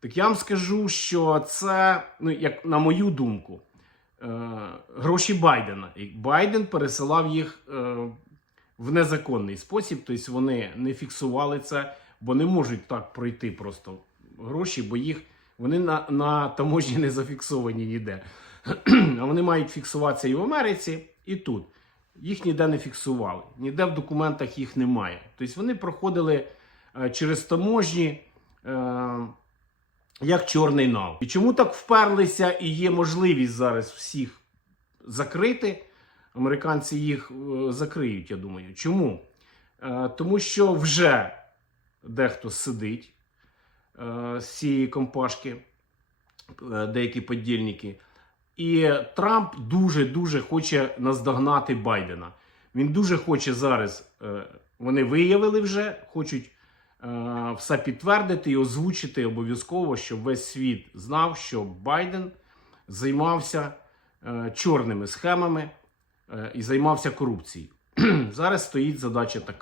Так я вам скажу, що це, ну, як на мою думку, е, гроші Байдена. І Байден пересилав їх е, в незаконний спосіб, тобто вони не фіксували це, бо не можуть так пройти просто гроші, бо їх вони на, на таможні не зафіксовані ніде. А вони мають фіксуватися і в Америці, і тут. Їх ніде не фіксували, ніде в документах їх немає. Тобто вони проходили е, через таможні. Е, як чорний нал. І чому так вперлися і є можливість зараз всіх закрити? Американці їх е, закриють, я думаю. Чому? Е, тому що вже дехто сидить е, з цієї компашки, деякі подільники. І Трамп дуже-дуже хоче наздогнати Байдена. Він дуже хоче зараз, вони виявили вже, хочуть все підтвердити і озвучити обов'язково, щоб весь світ знав, що Байден займався е, чорними схемами е, і займався корупцією. Зараз стоїть задача така.